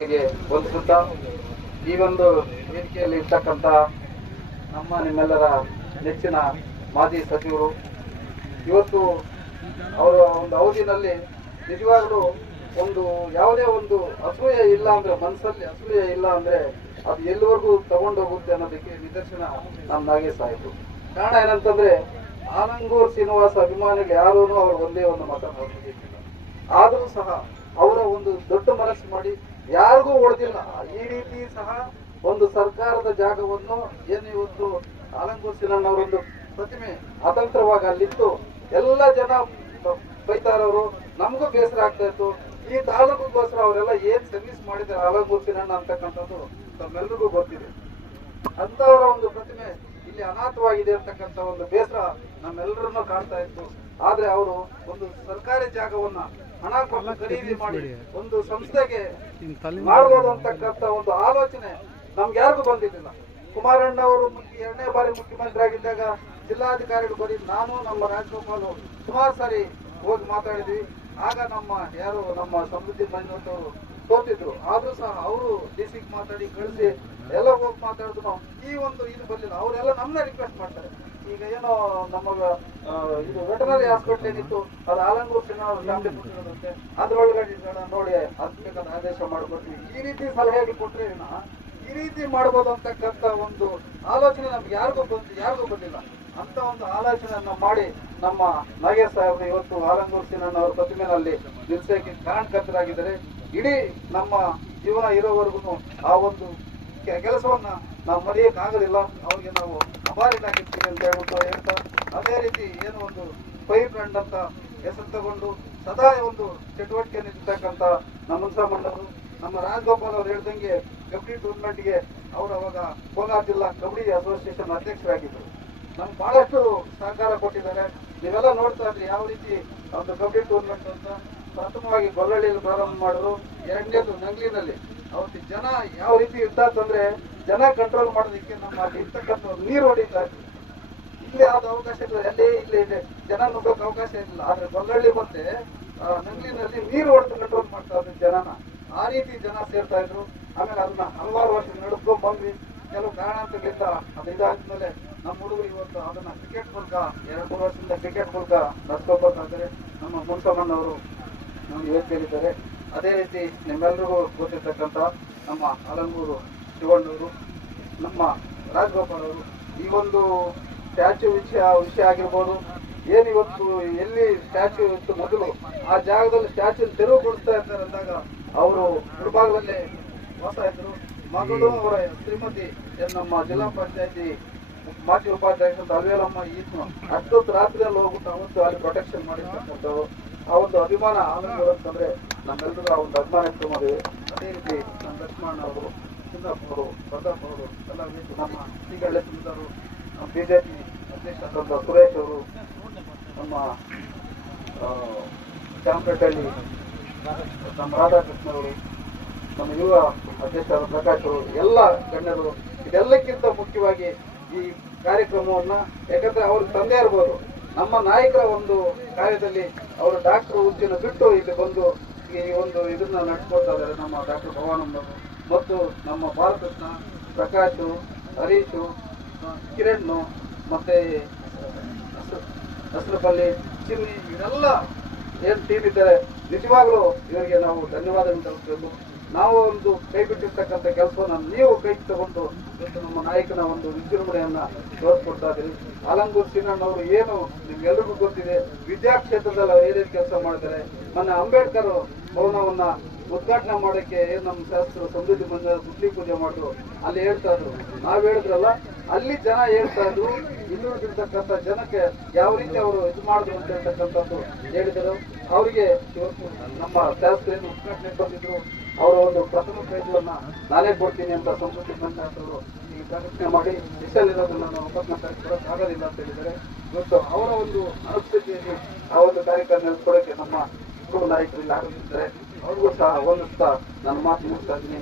ವಂದಿಸುತ್ತಾ ಈ ಒಂದು ವೇದಿಕೆಯಲ್ಲಿ ಇರ್ತಕ್ಕಂಥ ನಿಮ್ಮೆಲ್ಲರ ನೆಚ್ಚಿನ ಮಾಜಿ ಸಚಿವರು ಇವತ್ತು ಅವರ ಒಂದು ಅವಧಿನಲ್ಲಿ ನಿಜವಾಗ್ಲೂ ಒಂದು ಯಾವುದೇ ಒಂದು ಅಸೂಯೆ ಇಲ್ಲ ಅಂದ್ರೆ, ಮನಸ್ಸಲ್ಲಿ ಅಸೂಯೆ ಇಲ್ಲ ಅಂದ್ರೆ ಅದು ಎಲ್ಲಿವರೆಗೂ ತಗೊಂಡೋಗುತ್ತೆ ಅನ್ನೋದಕ್ಕೆ ನಿದರ್ಶನ ನಮ್ಮ ನಾಗೇಶ್ ಆಯಿತು. ಕಾರಣ ಏನಂತಂದ್ರೆ, ಆಲಂಗೂರು ಶ್ರೀನಿವಾಸ ಅಭಿಮಾನಿಗಳು ಯಾರೂ ಅವರು ಒಂದೇ ಒಂದು ಮತ ಹೊಂದಿದ್ದಿಲ್ಲ. ಆದರೂ ಸಹ ಅವರ ಒಂದು ದೊಡ್ಡ ಮನಸ್ಸು ಮಾಡಿ ಯಾರಿಗೂ ಉಳಿದಿಲ್ಲ. ಈ ರೀತಿ ಸಹ ಒಂದು ಸರ್ಕಾರದ ಜಾಗವನ್ನು ಏನು ಇವತ್ತು ಆಲಂಗೂರು ಶ್ರೀನಣ್ಣವರೊಂದು ಪ್ರತಿಮೆ ಅತಂತ್ರವಾಗಿ ಅಲ್ಲಿತ್ತು. ಎಲ್ಲ ಜನ ಬೈತಾರವರು, ನಮಗೂ ಬೇಸರ ಆಗ್ತಾ ಇತ್ತು. ಈ ತಾಲೂಕಿಗೋಸ್ಕರ ಅವರೆಲ್ಲ ಏನ್ ಸರ್ವಿಸ್ ಮಾಡಿದ್ದಾರೆ ಆಲಂಗೂರು ಶ್ರೀನಣ್ಣ ಅಂತಕ್ಕಂಥದ್ದು ತಮ್ಮೆಲ್ಲರಿಗೂ ಗೊತ್ತಿದೆ. ಅಂತವರ ಒಂದು ಪ್ರತಿಮೆ ಇಲ್ಲಿ ಅನಾಥವಾಗಿದೆ ಅಂತಕ್ಕಂಥ ಒಂದು ಬೇಸರ ನಮ್ಮೆಲ್ಲರನ್ನು ಕಾಣ್ತಾ ಇತ್ತು. ಆದ್ರೆ ಅವರು ಒಂದು ಸರ್ಕಾರಿ ಜಾಗವನ್ನ ಹಣ ಕೊಟ್ಟು ಖರೀದಿ ಮಾಡಿ ಒಂದು ಸಂಸ್ಥೆಗೆ ಮಾಡಬಹುದು ಅಂತಕ್ಕಂಥ ಒಂದು ಆಲೋಚನೆ ನಮ್ಗೆ ಯಾರಿಗೂ ಬಂದಿದ್ದಿಲ್ಲ. ಕುಮಾರಣ್ಣ ಅವರು 2ನೇ ಬಾರಿ ಮುಖ್ಯಮಂತ್ರಿ ಆಗಿದ್ದಾಗ ಜಿಲ್ಲಾಧಿಕಾರಿಗಳು ಬರೀ ನಾನು ನಮ್ಮ ರಾಜಗೋಪಾಲ್ ಸುಮಾರು ಸಾರಿ ಹೋಗಿ ಮಾತಾಡಿದ್ವಿ. ಆಗ ನಮ್ಮ ಸಮೃದ್ಧಿ ಮಂಜುನಾಥ್ ಅವರು ತೋತಿದ್ರು. ಆದ್ರೂ ಸಹ ಅವರು ಡಿಸಿಗೆ ಮಾತಾಡಿ ಕಳಿಸಿ ಎಲ್ಲ ಹೋಗಿ ಮಾತಾಡಿದ್ರು. ಈ ಒಂದು ಇದು ಬರ್ಲಿಲ್ಲ. ಅವರೆಲ್ಲ ನಮ್ಮನ್ನ ರಿಕ್ವೆಸ್ಟ್ ಮಾಡ್ತಾರೆ. ಈಗ ಏನೋ ನಮ್ಮ ಇದು ವೆಟನರಿ ಹಾಸ್ಪಿಟಲ್ ಏನಿತ್ತು ಅದು ಆಲಂಗೂರು ಶ್ರೀನಿವಾಸ ಅದ್ರೊಳಗಡೆ ನೋಡಿ ಅದಕ್ಕೆ ಆದೇಶ ಮಾಡ್ಕೊಡ್ತೀವಿ. ಈ ರೀತಿ ಸಲಹೆಗಳು ಕೊಟ್ರೆ ಈ ರೀತಿ ಮಾಡ್ಬೋದು ಅಂತಕ್ಕಂಥ ಒಂದು ಆಲೋಚನೆ ನಮ್ಗೆ ಯಾರಿಗೂ ಬಂದಿಲ್ಲ. ಅಂತ ಒಂದು ಆಲೋಚನೆಯನ್ನ ಮಾಡಿ ನಮ್ಮ ನಾಗೇಶ್ ಸಾಹೇಬರು ಇವತ್ತು ಆಲಂಗೂರು ಶ್ರೀನಣ್ಣ ಅವರ ಪ್ರತಿಮೆನಲ್ಲಿ ನಿಲ್ಸಕ್ಕೆ ಕಾರಣಕರ್ತರಾಗಿದ್ದಾರೆ. ಇಡೀ ನಮ್ಮ ಜೀವನ ಇರೋವರೆಗೂ ಆ ಒಂದು ಕೆಲಸವನ್ನ ನಾವು ಮರೆಯಕ್ಕಾಗೋದಿಲ್ಲ. ಅವ್ರಿಗೆ ನಾವು ಅಭಾರಿನಾಗಿರ್ತೀವಿ ಅಂತ ಹೇಳ್ತಾ ಅದೇ ರೀತಿ ಏನು ಒಂದು ಫೈರ್ ಬ್ರ್ಯಾಂಡ್ ಅಂತ ಹೆಸರು ತಗೊಂಡು ಸದಾ ಒಂದು ಚಟುವಟಿಕೆ ನಿಲ್ತಕ್ಕಂಥ ನಮ್ಮ ಮುನ್ಸಾಮಣ್ಣವರು, ನಮ್ಮ ರಾಜಗೋಪಾಲ್ ಅವ್ರು ಹೇಳ್ದಂಗೆ ಕಬಡ್ಡಿ ಟೂರ್ನಮೆಂಟ್ಗೆ ಅವರು ಅವಾಗ ಕೋಲಾರ ಜಿಲ್ಲಾ ಕಬಡ್ಡಿ ಅಸೋಸಿಯೇಷನ್ ಅಧ್ಯಕ್ಷರಾಗಿದ್ದರು. ನಮ್ಗೆ ಬಹಳಷ್ಟು ಸಹಕಾರ ಕೊಟ್ಟಿದ್ದಾರೆ. ನೀವೆಲ್ಲ ನೋಡ್ತಾ ಇದ್ರಿ ಯಾವ ರೀತಿ ಒಂದು ಕಬಡ್ಡಿ ಟೂರ್ನಮೆಂಟ್ ಅಂತ ಪ್ರಥಮವಾಗಿ ಗೊಲ್ಲಳ್ಳಿಯಲ್ಲಿ ಪ್ರಾರಂಭ ಮಾಡಿದ್ರು. 2ನೇದು ನಂಗ್ಲಿನಲ್ಲಿ. ಅವತ್ತು ಜನ ಯಾವ ರೀತಿ ಇರ್ತಂದ್ರೆ ಜನ ಕಂಟ್ರೋಲ್ ಮಾಡೋದಕ್ಕೆ ನಮ್ಮ ಅಲ್ಲಿ ಇರ್ತಕ್ಕಂಥ ನೀರು ಹೊಡಿತಾ ಇದ್ರು. ಇಲ್ಲಿ ಯಾವ್ದು ಅವಕಾಶ ಇರ್ತದೆ ಇಲ್ಲಿ ಜನ ನುಗ್ಗೋಕೆ ಅವಕಾಶ ಇರಲಿಲ್ಲ. ಆದ್ರೆ ಗೊಲ್ಲಳ್ಳಿ ಮತ್ತೆ ನಂಗ್ಲಿನಲ್ಲಿ ನೀರು ಹೊಡೆದು ಕಂಟ್ರೋಲ್ ಮಾಡ್ತಾ ಇದ್ರು ಜನನ. ಆ ರೀತಿ ಜನ ಸೇರ್ತಾ ಇದ್ರು. ಆಮೇಲೆ ಅದನ್ನ ಹಲವಾರು ವರ್ಷ ನಡೆಸ್ಕೊಂಡ್ ಬಂದ್ವಿ. ಕೆಲವು ಕಾರಣಾಂತರಗಳಿಂದ ಅದು ಇದಾದ್ಮೇಲೆ ನಮ್ಮ ಹುಡುಗರು ಇವತ್ತು ಅದನ್ನ ಕ್ರಿಕೆಟ್ ಮೂಲಕ 2-3 ವರ್ಷದಿಂದ ಕ್ರಿಕೆಟ್ ಮೂಲಕ ನಡೆಸ್ಕೊಳ್ತಾ ಇದ್ದಾರೆ. ನಮ್ಮ ಮುನ್ಸಮ್ಮಣ್ಣವರು ನಮ್ಗೆ ವೇದಿಕೆಯಲ್ಲಿದ್ದಾರೆ. ಅದೇ ರೀತಿ ನಿಮ್ಮೆಲ್ಲರಿಗೂ ಗೊತ್ತಿರ್ತಕ್ಕಂಥ ನಮ್ಮ ಆಲಂಗೂರು ಶಿವಣ್ಣವರು, ನಮ್ಮ ರಾಜಗೋಪಾಲ್ ಅವರು, ಈ ಒಂದು ಸ್ಟ್ಯಾಚ್ಯೂ ವಿಷಯ ಆಗಿರ್ಬೋದು. ಏನಿವತ್ತು ಎಲ್ಲಿ ಸ್ಟ್ಯಾಚ್ಯೂ ಇತ್ತು ಮೊದಲು ಆ ಜಾಗದಲ್ಲಿ ಸ್ಟ್ಯಾಚ್ಯೂ ತೆರವುಗೊಳಿಸ್ತಾ ಇರ್ತಾರೆ ಅಂದಾಗ ಅವರು ಮುಳಬಾಗದಲ್ಲೇ ವಾಸ ಇದ್ರು. ಮಗಳು ಅವರ ಶ್ರೀಮತಿ ನಮ್ಮ ಜಿಲ್ಲಾ ಪಂಚಾಯತಿ ಮಾಜಿ ಉಪಾಧ್ಯಕ್ಷ ಅಲ್ವೇಲಮ್ಮ ಈತ ಅಷ್ಟೊತ್ತು ರಾತ್ರಿಯಲ್ಲಿ ಹೋಗ್ಬಿಟ್ಟು ಅವತ್ತು ಅಲ್ಲಿ ಪ್ರೊಟೆಕ್ಷನ್ ಮಾಡಿರ್ತಕ್ಕಂಥವ್ರು. ಆ ಒಂದು ಅಭಿಮಾನ ಆಲಂಗೂರು ಅಂತಂದ್ರೆ ನಮ್ಮೆಲ್ಲರೂ ಆ ಒಂದು ಅಭಿಮಾನ ಇಟ್ಕೊಂಡಿವೆ. ಅದೇ ರೀತಿ ನಮ್ಮ ಲಕ್ಷ್ಮಣ ಅವರು, ಚಿನ್ನಪ್ಪ ಅವರು, ಪ್ರತಾಪ್ ಅವರು, ಎಲ್ಲ ನಮ್ಮ ಶ್ರೀಗಳ್ಳೆ ಸುಂದರು, ನಮ್ಮ ಬಿಜೆಪಿ ಅಧ್ಯಕ್ಷರಾದಂಥ ಸುರೇಶ್ ಅವರು, ನಮ್ಮ ಚಾಮಪೇಟೆಯಲ್ಲಿ ನಮ್ಮ ರಾಧಾಕೃಷ್ಣ ಅವರು, ನಮ್ಮ ಯುವ ಅಧ್ಯಕ್ಷರಾದ ಪ್ರಕಾಶ್ ಅವರು, ಎಲ್ಲ ಗಣ್ಯರು. ಇದೆಲ್ಲಕ್ಕಿಂತ ಮುಖ್ಯವಾಗಿ ಈ ಕಾರ್ಯಕ್ರಮವನ್ನ, ಯಾಕಂದ್ರೆ ಅವ್ರ ತಂದೆ ಇರ್ಬೋದು, ನಮ್ಮ ನಾಯಕರ ಒಂದು ಕಾರ್ಯದಲ್ಲಿ ಅವರು ಡಾಕ್ಟರ್ ಹುಚ್ಚಿನ ಬಿಟ್ಟು ಇಲ್ಲಿ ಬಂದು ಈ ಒಂದು ಇದನ್ನ ನಡೆಸ್ಕೊಳ್ತಾ ಇದ್ದಾರೆ. ನಮ್ಮ ಡಾಕ್ಟರ್ ಭವಾನಂದ ಮತ್ತು ನಮ್ಮ ಬಾಲಕೃಷ್ಣ, ಪ್ರಕಾಶ್, ಹರೀಶು, ಕಿರಣ್, ಮತ್ತೆ ಹಸ್ರಪಲ್ಲಿ, ಚಿನ್ನಿ, ಇವರೆಲ್ಲ ಏನ್ ಟೀಮ್ ಇದ್ದಾರೆ. ನಿಜವಾಗ್ಲೂ ಇವರಿಗೆ ನಾವು ಧನ್ಯವಾದಗಳು ತಲುಪಬೇಕು. ನಾವು ಒಂದು ಕೈ ಬಿಟ್ಟಿರ್ತಕ್ಕಂಥ ಕೆಲಸವನ್ನ ನೀವು ಕೈ ತಗೊಂಡು ಇವತ್ತು ನಮ್ಮ ನಾಯಕನ ಒಂದು ವಿಜೃಂಭಣೆಯನ್ನ ತೋರಿಸ್ಕೊಡ್ತಾ ಇದ್ದೀರಿ. ಆಲಂಗೂರು ಶ್ರೀನಣ್ಣವರು ಏನು ನಿಮ್ಗೆಲ್ರಿಗೂ ಗೊತ್ತಿದೆ, ವಿದ್ಯಾಕ್ಷೇತ್ರದಲ್ಲಿ ಅವ್ರು ಏನೇನು ಕೆಲಸ ಮಾಡಿದ್ದಾರೆ. ಮೊನ್ನೆ ಅಂಬೇಡ್ಕರ್ ಭವನವನ್ನ ಉದ್ಘಾಟನೆ ಮಾಡೋಕ್ಕೆ ನಮ್ಮ ಶಾಸ್ತ್ರ ಸಮೃದ್ಧಿ ಮಂದಿರ ಗುಡ್ಲಿ ಪೂಜೆ ಮಾಡಿದ್ರು. ಅಲ್ಲಿ ಹೇಳ್ತಾ ಇದ್ರು, ನಾವ್ ಹೇಳಿದ್ರಲ್ಲ ಅಲ್ಲಿ ಜನ ಹೇಳ್ತಾ ಇದ್ರು, ಇನ್ನೂರಿರ್ತಕ್ಕಂಥ ಜನಕ್ಕೆ ಯಾವ ರೀತಿ ಅವರು ಇದು ಮಾಡಿದ್ರು ಅಂತ ಹೇಳ್ತಕ್ಕಂಥದ್ದು ಹೇಳಿದರು. ಅವರಿಗೆ ಇವತ್ತು ನಮ್ಮ ಶಾಸ್ತ್ರೇನು ಉದ್ಘಾಟನೆ ಬಂದಿದ್ರು. ಅವರ ಒಂದು ಪ್ರಥಮ ಪ್ರೈಜನ್ನ ನಾನೇ ಕೊಡ್ತೀನಿ ಅಂತ ಸಮೃದ್ಧಿ ಮಂದಿರವರು ಈ ಪ್ರಕಟಣೆ ಮಾಡಿ ಇಷ್ಟಲ್ಲಿರೋದನ್ನ ನಾನು ಒಪ್ಪತ್ತಾಗೋದಿಲ್ಲ ಅಂತ ಹೇಳಿದ್ದಾರೆ. ಇವತ್ತು ಅವರ ಒಂದು ಅನುಪಸ್ಥಿತಿಯಲ್ಲಿ ಆ ಒಂದು ಕಾರ್ಯಕ್ರಮ ನಡೆಸ್ಕೊಡೋಕೆ ನಮ್ಮ ನಾಯಕರಲ್ಲಿ ಆಗಮಿಸಿದ್ದಾರೆ. ಅವ್ರಿಗೂ ಸಹ ಒಂದಿಸ್ತಾ ನನ್ನ ಮಾತು ಮುಗಿಸ್ತಾ ಇದ್ದೀನಿ.